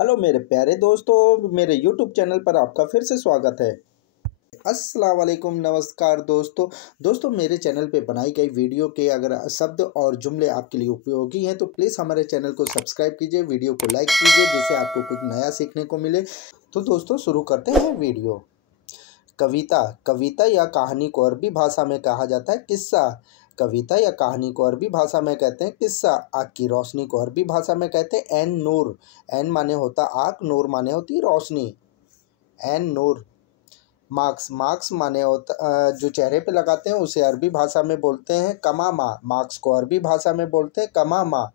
Hello मेरे प्यारे दोस्तों, मेरे यूट्यूब चैनल पर आपका फिर से स्वागत है। अस्सलाम वालेकुम, नमस्कार दोस्तों मेरे चैनल पे बनाई गई वीडियो के अगर शब्द और जुमले आपके लिए उपयोगी हैं तो प्लीज़ हमारे चैनल को सब्सक्राइब कीजिए, वीडियो को लाइक कीजिए जिससे आपको कुछ नया सीखने को मिले। तो दोस्तों शुरू करते हैं वीडियो। कविता कविता या कहानी को अरबी भाषा में कहा जाता है किस्सा। कविता या कहानी को अरबी भाषा में कहते हैं किस्सा। आग की रोशनी को अरबी भाषा में कहते हैं एन नूर। एन माने होता आग, नूर माने होती रोशनी, एन नूर। मार्क्स मार्क्स माने होता जो चेहरे पे लगाते हैं उसे अरबी भाषा में बोलते हैं कमामा। मार्क्स को अरबी भाषा में बोलते हैं कमामा।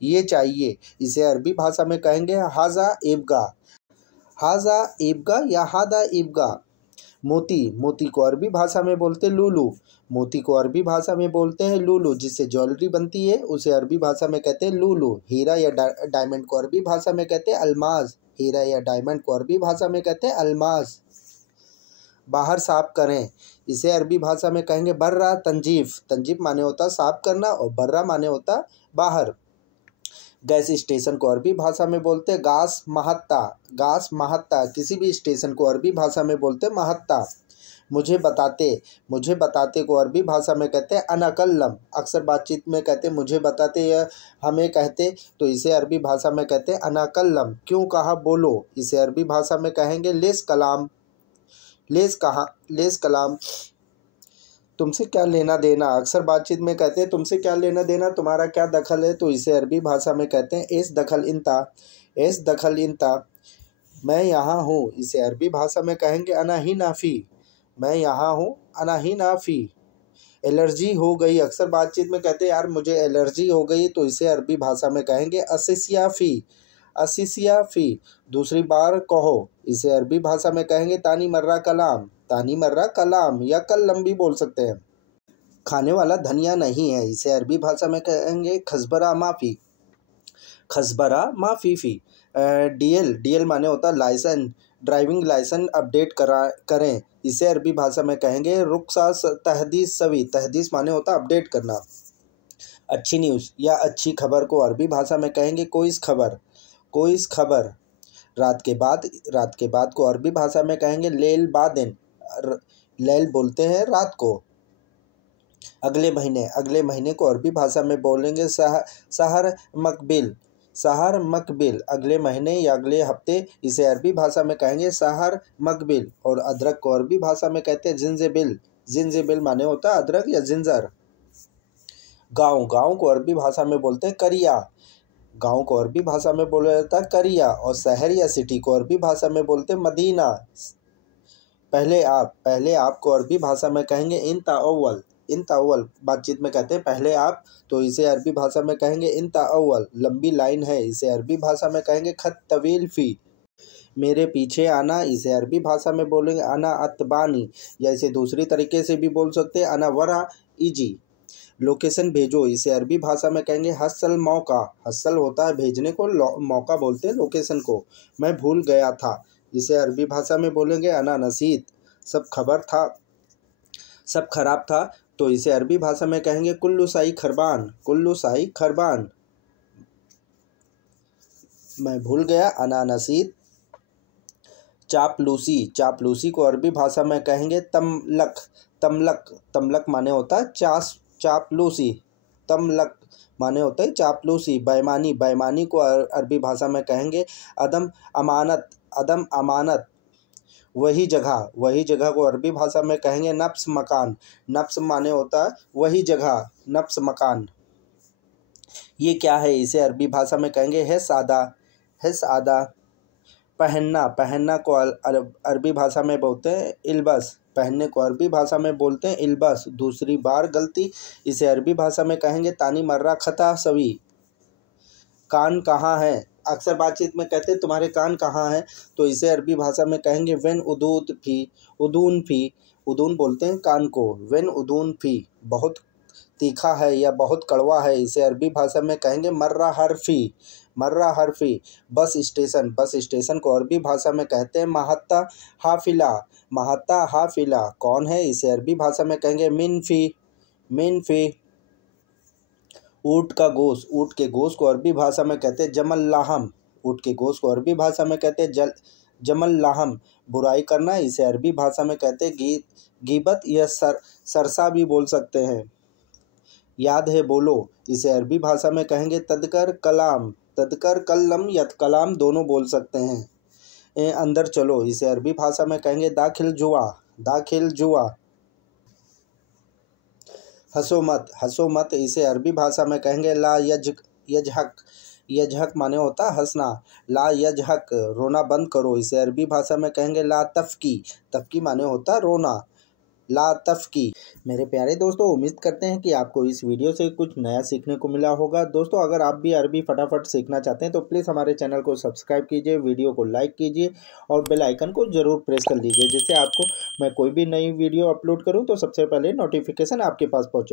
ये चाहिए, इसे अरबी भाषा में कहेंगे हाजा ईबगा। हाजा ईबगा या हादा ईबगा। मोती मोती को अरबी भाषा में बोलते हैं लूलू। मोती को अरबी भाषा में बोलते हैं लूलू। जिससे ज्वेलरी बनती है उसे अरबी भाषा में कहते हैं लूलू। हीरा या डायमंड को अरबी भाषा में कहते हैं अलमाज। हीरा या डायमंड को अरबी भाषा में कहते हैं अलमाज। बाहर साफ करें, इसे अरबी भाषा में कहेंगे बर्रा तंजीफ। तंजीफ माने होता साफ करना और बर्रा माने होता बाहर। गैस स्टेशन को अरबी भाषा में बोलते हैं गास महत्ता। गास महत्ता, किसी भी स्टेशन को अरबी भाषा में बोलते हैं महत्ता। मुझे बताते को अरबी भाषा में कहते हैं अनकल्लम। अक्सर बातचीत में कहते हैं मुझे बताते या हमें कहते, तो इसे अरबी भाषा में कहते हैं अनकल्लम। क्यों कहा बोलो, इसे अरबी भाषा में कहेंगे लेस कलाम। लेस कलाम। तुमसे क्या लेना देना, अक्सर बातचीत में कहते हैं तुमसे क्या लेना देना, तुम्हारा क्या दखल है, तो इसे अरबी भाषा में कहते हैं एस दखल इंता। एस दखल इंता। मैं यहाँ हूँ, इसे अरबी भाषा में कहेंगे अना ही नाफ़ी। मैं यहाँ हूँ, अना ही नाफ़ी। एलर्जी हो गई, अक्सर बातचीत में कहते हैं यार मुझे एलर्जी हो गई, तो इसे अरबी भाषा में कहेंगे असिसियाफ़ी। असिसियाफ़ी। दूसरी बार कहो, इसे अरबी भाषा में कहेंगे तानी मर्रा कलाम। तानी मर्रा कलाम या कल्लम भी बोल सकते हैं। खाने वाला धनिया नहीं है, इसे अरबी भाषा में कहेंगे खसबरा माफ़ी। खसबरा माफ़ीफ़ी। डीएल माने होता लाइसेंस। ड्राइविंग लाइसेंस अपडेट करें, इसे अरबी भाषा में कहेंगे रुखसा तहदीस सवी। तहदीस माने होता अपडेट करना। अच्छी न्यूज़ या अच्छी खबर को अरबी भाषा में कहेंगे कोइस खबर। कोइस खबर। रात के बाद को अरबी भाषा में कहेंगे लेल बादिन। लेल बोलते हैं रात को। अगले महीने को अरबी भाषा में बोलेंगे सहर मकबिल। सहर मकबिल। अगले महीने या अगले हफ्ते, इसे अरबी भाषा में कहेंगे सहर मकबिल। और अदरक को अरबी भाषा में कहते हैं जिंजिबिल। जिंजिबिल माने होता है अदरक या जिंजर। गांव को अरबी भाषा में बोलते हैं करिया। गांव को अरबी भाषा में बोला जाता है करिया। और शहर या सिटी को अरबी भाषा में बोलते हैं मदीना। पहले आप को अरबी भाषा में कहेंगे इंता अव्वल। इंता अव्वल बातचीत में कहते हैं पहले आप, तो इसे अरबी भाषा में कहेंगे इंता अव्वल। लंबी लाइन है, इसे अरबी भाषा में कहेंगे खत तवील फी। मेरे पीछे आना, इसे अरबी भाषा में बोलेंगे अना अतबानी। या इसे दूसरी तरीके से भी बोल सकते हैं अना वरा इजी। लोकेशन भेजो, इसे अरबी भाषा में कहेंगे हसल मौका। हसल होता है भेजने को, मौका बोलते हैं लोकेशन को। मैं भूल गया था, इसे अरबी भाषा में बोलेंगे अना नसीत। सब खराब था, तो इसे अरबी भाषा में कहेंगे कुल्लू साई खरबान। कुल्लू साई खरबान। मैं भूल गया, अना नसीत। चापलूसी को अरबी भाषा में कहेंगे तमलक। तमलक माने होता है चापलूसी। तमलक माने होता है चापलूसी। बेईमानी को अरबी भाषा में कहेंगे अदम अमानत। वही जगह को अरबी भाषा में कहेंगे नफ्स मकान। नफ्स माने होता है वही जगह, नफ्स मकान। ये क्या है, इसे अरबी भाषा में कहेंगे है सादा। पहनना को अरबी भाषा में बोलते हैं इल्बस। पहनने को अरबी भाषा में बोलते हैं इल्बस। दूसरी बार गलती, इसे अरबी भाषा में कहेंगे तानी मर्रा खता सवी। कान कहाँ है, अक्सर बातचीत में कहते हैं तुम्हारे कान कहाँ हैं, तो इसे अरबी भाषा में कहेंगे वेन उदून फी। उदून बोलते हैं कान को। वेन उदून फी। बहुत तीखा है या बहुत कड़वा है, इसे अरबी भाषा में कहेंगे मर्रा हरफी। बस स्टेशन को अरबी भाषा में कहते हैं महत्ता हाफिला। कौन है, इसे अरबी भाषा में कहेंगे मिनफी। ऊँट के गोश्त को अरबी भाषा में कहते हैं जमल लाहम। ऊँट के गोश्त को अरबी भाषा में कहते हैं जमल लाहम, बुराई करना, इसे अरबी भाषा में कहते हैं गीबत या सरसा भी बोल सकते हैं। याद है बोलो, इसे अरबी भाषा में कहेंगे तदकर कलाम, तदकर कलम या कलाम दोनों बोल सकते हैं। अंदर चलो, इसे अरबी भाषा में कहेंगे दाखिल जुआ, दाखिल जुआ। हंसो मत, हंसो मत, इसे अरबी भाषा में कहेंगे ला यजहक, यजहक माने होता हंसना, ला यजहक, रोना बंद करो, इसे अरबी भाषा में कहेंगे ला तफकी, तफकी माने होता रोना, ला तफकी। मेरे प्यारे दोस्तों, उम्मीद करते हैं कि आपको इस वीडियो से कुछ नया सीखने को मिला होगा। दोस्तों, अगर आप भी अरबी फटाफट सीखना चाहते हैं तो प्लीज़ हमारे चैनल को सब्सक्राइब कीजिए, वीडियो को लाइक कीजिए और बेल आइकन को ज़रूर प्रेस कर लीजिए, जिससे आपको मैं कोई भी नई वीडियो अपलोड करूं तो सबसे पहले नोटिफिकेशन आपके पास पहुंचे।